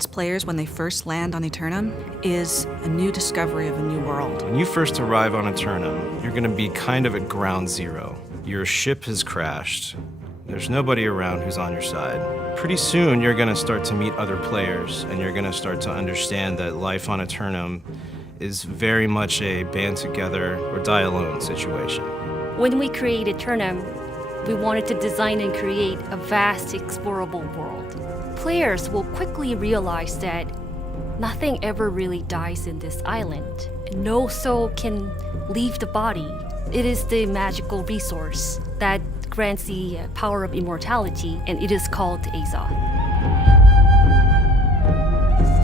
its players when they first land on Eternum is a new discovery of a new world. When you first arrive on Eternum, you're going to be kind of at ground zero. Your ship has crashed. There's nobody around who's on your side. Pretty soon, you're going to start to meet other players, and you're going to start to understand that life on Eternum is very much a band together or die alone situation. When we created Eternum, we wanted to design and create a vast, explorable world. Players will quickly realize that nothing ever really dies in this island. No soul can leave the body. It is the magical resource that grants the power of immortality, and it is called Exile.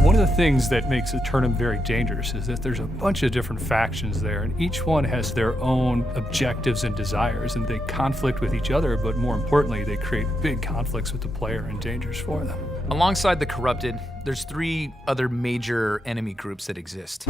One of the things that makes Eternum very dangerous is that there's a bunch of different factions there, and each one has their own objectives and desires, and they conflict with each other, but more importantly, they create big conflicts with the player and dangers for them. Alongside the Corrupted, there's 3 other major enemy groups that exist.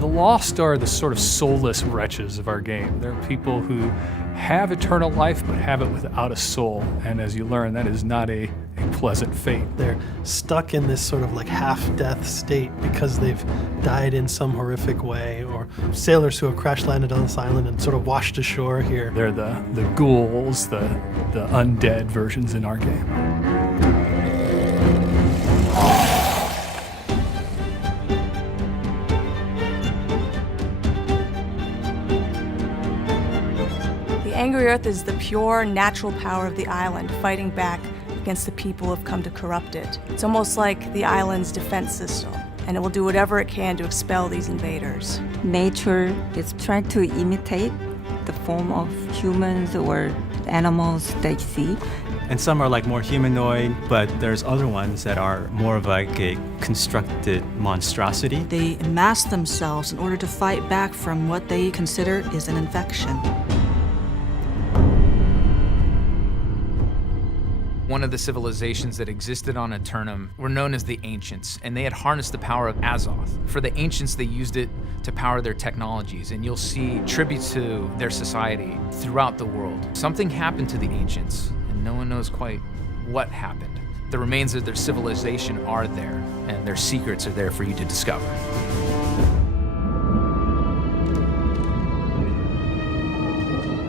The Lost are the sort of soulless wretches of our game. They're people who have eternal life but have it without a soul, and as you learn, that is not a pleasant fate. They're stuck in this sort of like half-death state because they've died in some horrific way, or sailors who have crash-landed on this island and sort of washed ashore here. They're the ghouls, the undead versions in our game. Angry Earth is the pure, natural power of the island fighting back against the people who have come to corrupt it. It's almost like the island's defense system, and it will do whatever it can to expel these invaders. Nature is trying to imitate the form of humans or animals they see. And some are like more humanoid, but there's other ones that are more of like a constructed monstrosity. They mask themselves in order to fight back from what they consider is an infection. One of the civilizations that existed on Eternum were known as the Ancients, and they had harnessed the power of Azoth. For the Ancients, they used it to power their technologies, and you'll see tributes to their society throughout the world. Something happened to the Ancients, and no one knows quite what happened. The remains of their civilization are there, and their secrets are there for you to discover.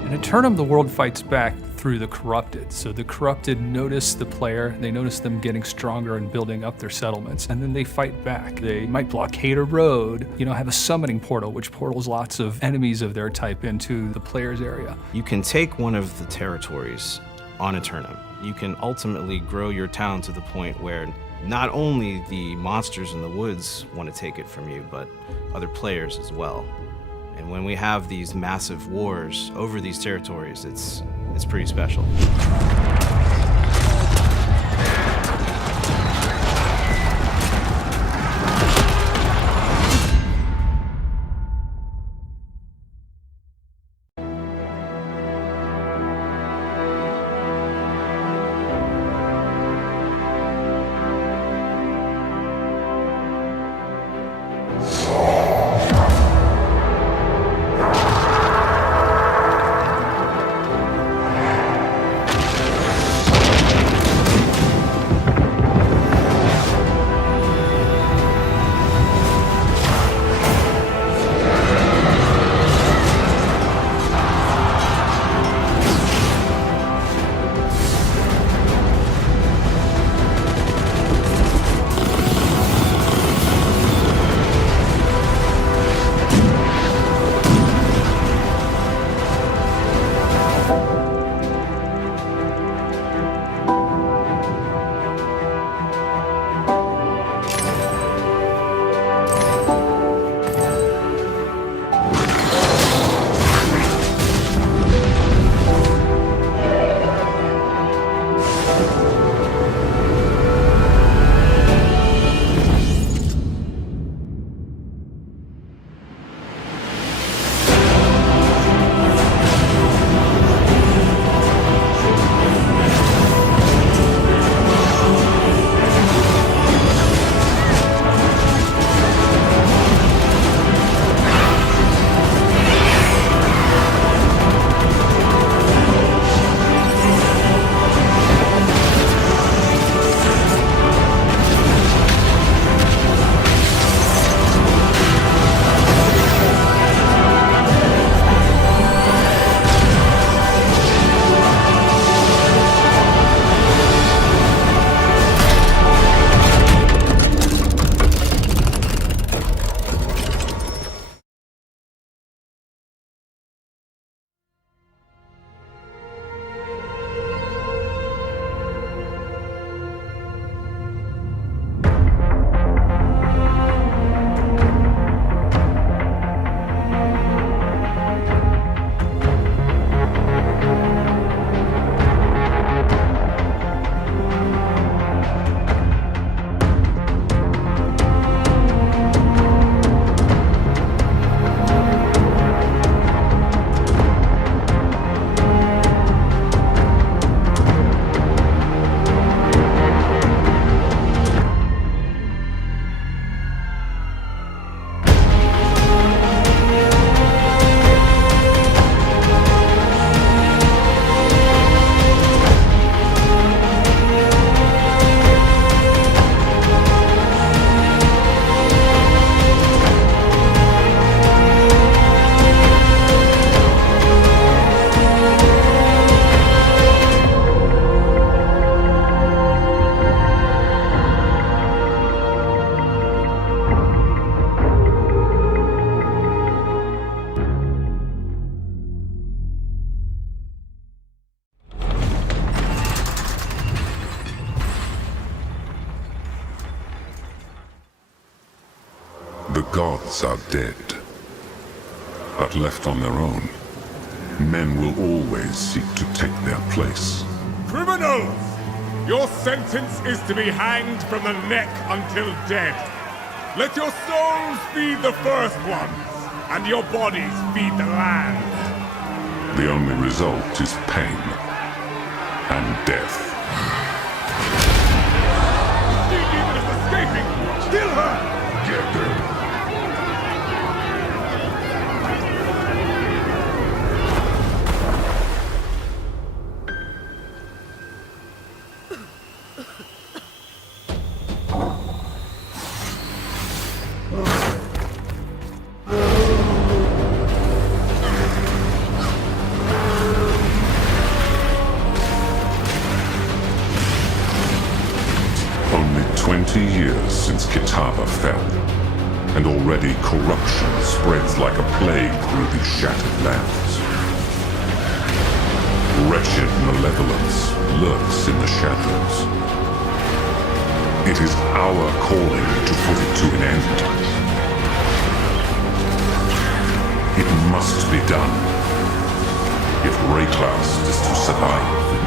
In Eternum, the world fights back through the Corrupted. So the Corrupted notice the player, they notice them getting stronger and building up their settlements, and then they fight back. They might blockade a road, have a summoning portal, which portals lots of enemies of their type into the player's area. You can take one of the territories on Eternum. You can ultimately grow your town to the point where not only the monsters in the woods want to take it from you, but other players as well. And when we have these massive wars over these territories, it's pretty special. The gods are dead. But left on their own, men will always seek to take their place. Criminals! Your sentence is to be hanged from the neck until dead. Let your souls feed the first ones, and your bodies feed the land. The only result is pain and death. The demon is escaping! Kill her! Get her. Only 20 years since Kitava fell, and already corruption spreads like a plague through these shattered lands. Wretched malevolence lurks in the shadows. It is our calling to put it to an end. It must be done if Rayclast is to survive.